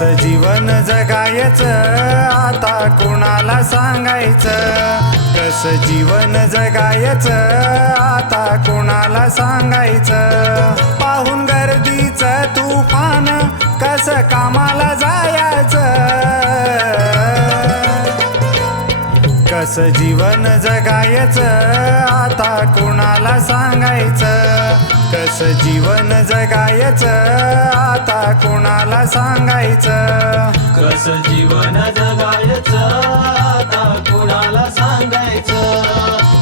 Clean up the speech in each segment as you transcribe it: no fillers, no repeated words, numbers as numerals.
कसं जीवन जगायचं आता कुणाला सांगायचं, कसं जीवन जगायचं आता कुणाला सांगायचं. पाहून गर्दीचं तुफान कसं कामाला जायचं, कसं जीवन जगायचं आता कुणाला सांगायचं, कसं जीवन जगायचं आता कुणाला सांगायचं. कसं जीवन जगायचं आता कुणाला सांगायचं,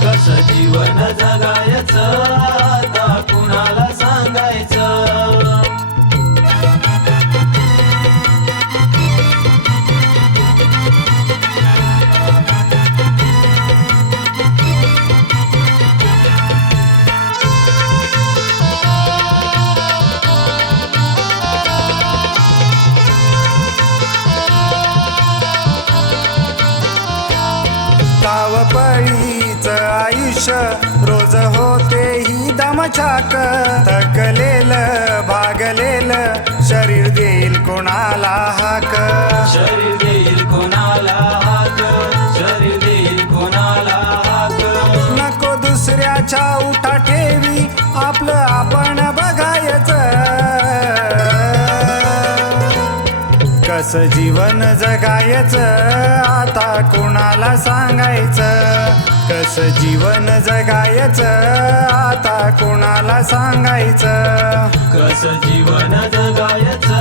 कसं जीवन जगायचं आता कुणाला सांगायचं. धावपळीचं आयुष्य रोज होते ही दमछाक, थकलेलं भागलेलं शरीर देईल कोणाला हाक, शरीर देईल कोणाला हाक, शरीर देईल कोणाला हाक. नको दुसऱ्याच्या उठा ठेवी आपलं आपण बघायचं, कसं जीवन जगायचं आता कुणाला सांगायचं, कसं जीवन जगायचं आता कुणाला सांगायचं. कसं जीवन जगायचं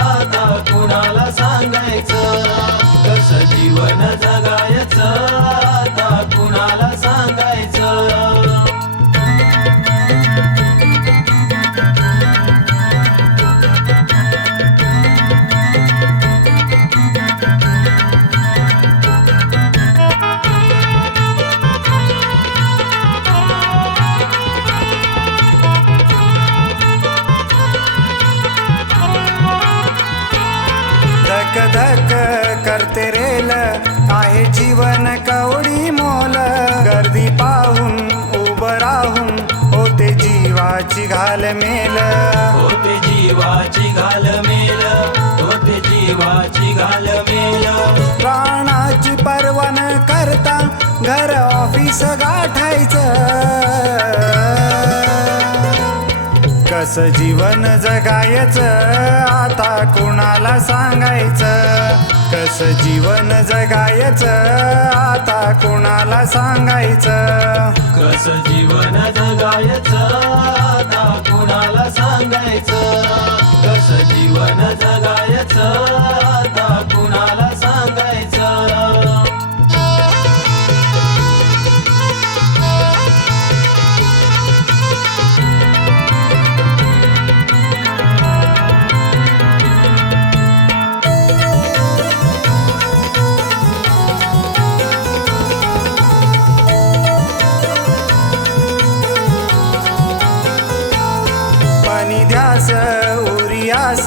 आता कुणाला सांगायचं, कसं जीवन जगायचं आता कुणाला सांगायचं. धक धक करते रेल आहे जीवन कवडी मोल, गर्दी पाहून उभं राहून होते जीवाची घालमेल, होते जीवाची घालमेल, होते जीवाची घालमेल. प्राणाची पर्वा न करता घर ऑफिस गाठायचं, कसं जीवन जगायचं आता कुणाला सांगायचं, कसं जीवन जगायचं आता कुणाला सांगायचं. कसं जीवन जगायचं आता कुणाला सांगायचं, कसं जीवन जगायचं आता कुणाला सांगायचं. ध्यास उरियास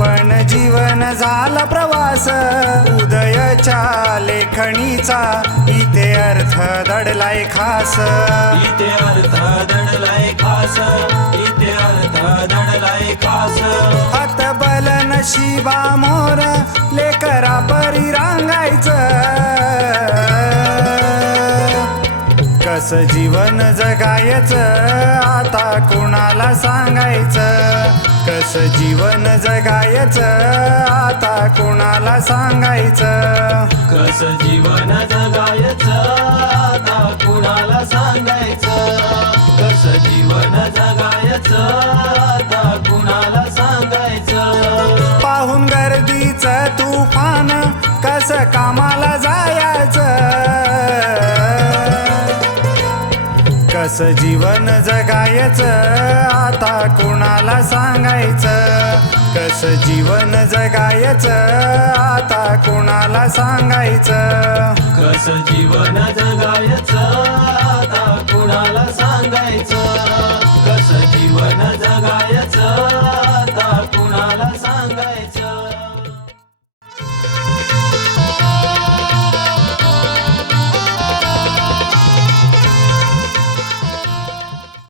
पण जीवन झाला प्रवास, उदयच्या लेखणीचा इथे अर्थ दडलाय खास, इथे अर्थ दडलाय खास, इथे अर्थ दडलाय खास. हात बल नशिबा मोर लेकरा परी रांगायचं, कसं जीवन जगायचं आता कुणाला सांगायचं, कसं जीवन जगायचं आता कुणाला सांगायचं. कसं जीवन जगायचं आता कुणाला सांगायचं, कसं जीवन जगायचं आता कुणाला सांगायचं. पाहून गर्दीचं तुफान कसं कामाला जायचं, कसं जीवन जगायचं आता कुणाला सांगायचं, कसं जीवन जगायचं आता कुणाला सांगायचं. कसं जीवन जगायचं आता कुणाला सांगायचं, कसं जीवन जगायचं